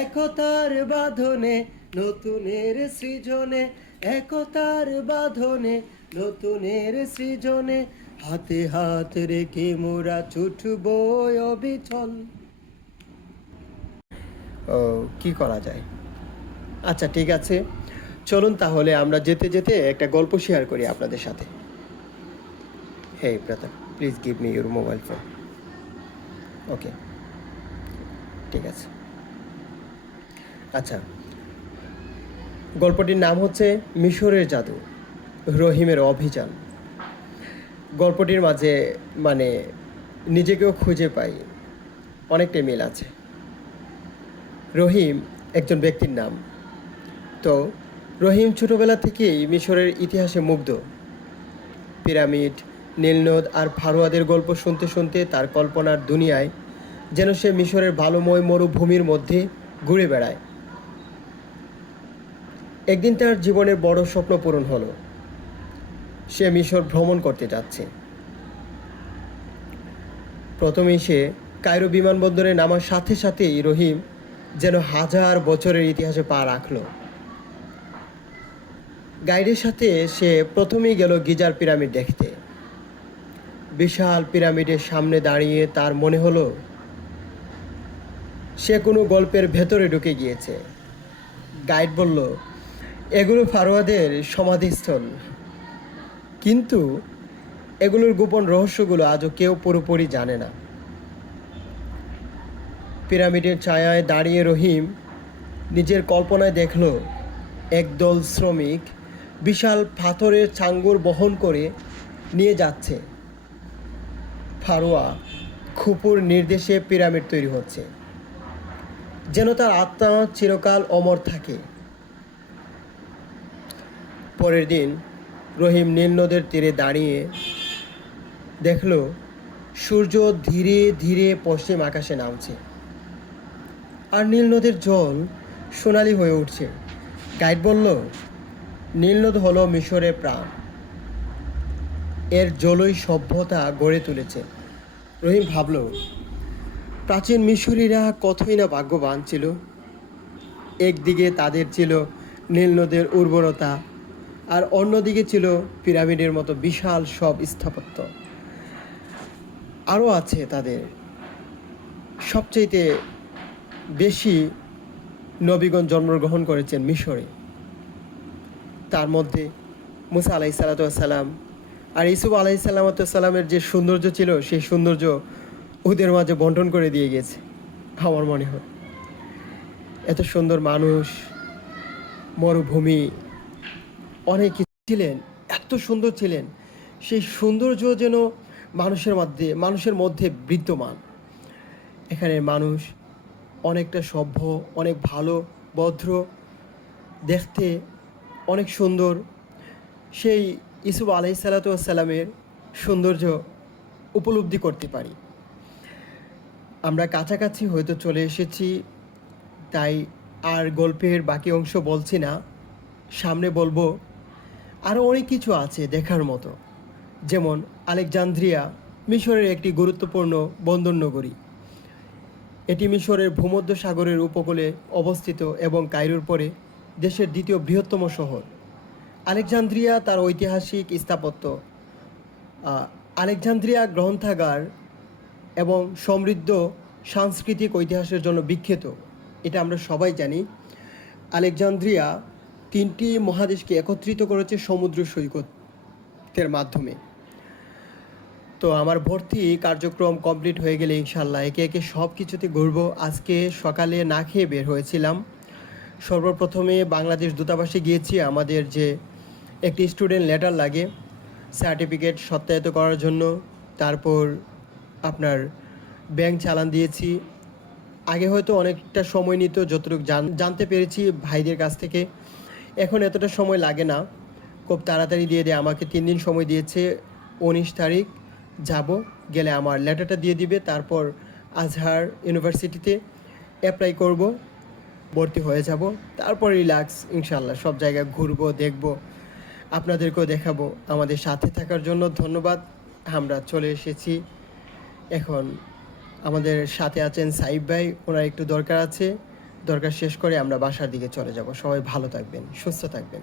একতার বাঁধনে নতুনের সৃজনে, একতার বাঁধনে নতুনের সৃজনে, হাতে হাত রেখে মোরা ছুটব অবিচল। ও, কি করা যায়? আচ্ছা, ঠিক আছে, চলুন তাহলে আমরা যেতে যেতে একটা গল্প শেয়ার করি আপনাদের সাথে। Hey brother, please give me your mobile phone. Okay, ঠিক আছে। আচ্ছা, গল্পটির নাম হচ্ছে মিশরের জাদু, রহিমের অভিযান। গল্পটির মাঝে মানে নিজেকেও খুঁজে পাই, অনেকটাই মিল আছে। রহিম একজন ব্যক্তির নাম। তো রহিম ছোটোবেলা থেকেই মিশরের ইতিহাসে মুগ্ধ। পিরামিড, নীলনদ আর ফারোয়াদের গল্প শুনতে শুনতে তার কল্পনার দুনিয়ায় যেন সে মিশরের বালুময় মরুভূমির মধ্যে ঘুরে বেড়ায়। একদিন তার জীবনের বড় স্বপ্ন পূরণ হলো। সে মিশর ভ্রমণ করতে যাচ্ছে। প্রথমেই সে কায়রো বিমানবন্দরে নামার সাথে সাথেই রহিম যেন হাজার বছরের ইতিহাসে পা রাখল। গাইডের সাথে সে প্রথমেই গেল গিজার পিরামিড দেখতে। বিশাল পিরামিডের সামনে দাঁড়িয়ে তার মনে হলো সে কোনো গল্পের ভেতরে ঢুকে গিয়েছে। গাইড বলল, এগুলো ফারোয়াদের সমাধিস্থল, কিন্তু এগুলোর গোপন রহস্যগুলো আজও কেউ পুরোপুরি জানে না। পিরামিডের ছায়ায় দাঁড়িয়ে রহিম নিজের কল্পনায় দেখল একদল শ্রমিক বিশাল পাথরের চাঙ্গুর বহন করে নিয়ে যাচ্ছে। ফারোয়া খুপুর নির্দেশে পিরামিড তৈরি হচ্ছে, যেন তার আত্মা চিরকাল অমর থাকে। পরের দিন রহিম নীল নদের তীরে দাঁড়িয়ে দেখল সূর্য ধীরে ধীরে পশ্চিম আকাশে নামছে, আর নীল নদের জল সোনালি হয়ে উঠছে। গাইড বলল, নীল নদ হলো মিশরের প্রাণ, এর জলই সভ্যতা গড়ে তুলেছে। রহিম ভাবল, প্রাচীন মিশরীরা কতই না ভাগ্যবান ছিল। একদিকে তাদের ছিল নীল নদের উর্বরতা, আর অন্যদিকে ছিল পিরামিডের মতো বিশাল সব স্থাপত্য। আরও আছে তাদের সবচাইতে বেশি নবীগণ জন্মগ্রহণ করেছেন মিশরে। তার মধ্যে মুসা আলাইহিসসালাম আর ইউসুফ আলাইহিসসালামের যে সৌন্দর্য ছিল, সেই সৌন্দর্য ওদের মাঝে বন্টন করে দিয়ে গেছে আমার মনে হয়। এত সুন্দর মানুষ, মরুভূমি, অনেক কিছু ছিলেন, এত সুন্দর ছিলেন। সেই সৌন্দর্য যেন মানুষের মধ্যে বিদ্যমান। এখানের মানুষ অনেকটা সভ্য, অনেক ভালো, ভদ্র, দেখতে অনেক সুন্দর। সেই ইউসুফ আলাইহিসসালামের সৌন্দর্য উপলব্ধি করতে পারি। আমরা কাছাকাছি হয়তো চলে এসেছি, তাই আর গল্পের বাকি অংশ বলছি না, সামনে বলবো। আরও অনেক কিছু আছে দেখার মতো, যেমন আলেকজান্দ্রিয়া মিশরের একটি গুরুত্বপূর্ণ বন্দর নগরী। এটি মিশরের ভূমধ্যসাগরের উপকূলে অবস্থিত এবং কায়রোর পরে দেশের দ্বিতীয় বৃহত্তম শহর। আলেকজান্দ্রিয়া তার ঐতিহাসিক স্থাপত্য, আলেকজান্দ্রিয়া গ্রন্থাগার এবং সমৃদ্ধ সাংস্কৃতিক ঐতিহাসের জন্য বিখ্যাত। এটা আমরা সবাই জানি। আলেকজান্দ্রিয়া 3টি মহাদেশকে একত্রিত করেছে সমুদ্র সৈকতের মাধ্যমে। তো আমার ভর্তি কার্যক্রম কমপ্লিট হয়ে গেলে ইনশাল্লাহ একে একে সব কিছুতে ঘুরবো। আজকে সকালে না খেয়ে বের হয়েছিলাম। সর্বপ্রথমে বাংলাদেশ দূতাবাসে গিয়েছি। আমাদের যে একটি স্টুডেন্ট লেটার লাগে সার্টিফিকেট সত্যায়িত করার জন্য, তারপর আপনার ব্যাংক চালান দিয়েছি। আগে হয়তো অনেকটা সময় নিত, যতটুকু জানতে পেরেছি ভাইদের কাছ থেকে। এখন এতটা সময় লাগে না, খুব তাড়াতাড়ি দিয়ে দেয়। আমাকে 3 দিন সময় দিয়েছে। 19 তারিখ যাব, গেলে আমার লেটারটা দিয়ে দিবে। তারপর আজহার ইউনিভার্সিটিতে অ্যাপ্লাই করব, ভর্তি হয়ে যাব। তারপর রিল্যাক্স ইনশাল্লাহ সব জায়গায় ঘুরবো, দেখব, আপনাদেরকেও দেখাবো। আমাদের সাথে থাকার জন্য ধন্যবাদ। আমরা চলে এসেছি। এখন আমাদের সাথে আছেন সাইব ভাই, ওনার একটু দরকার আছে, দরকার শেষ করে আমরা বাসার দিকে চলে যাব। সবাই ভালো থাকবেন, সুস্থ থাকবেন।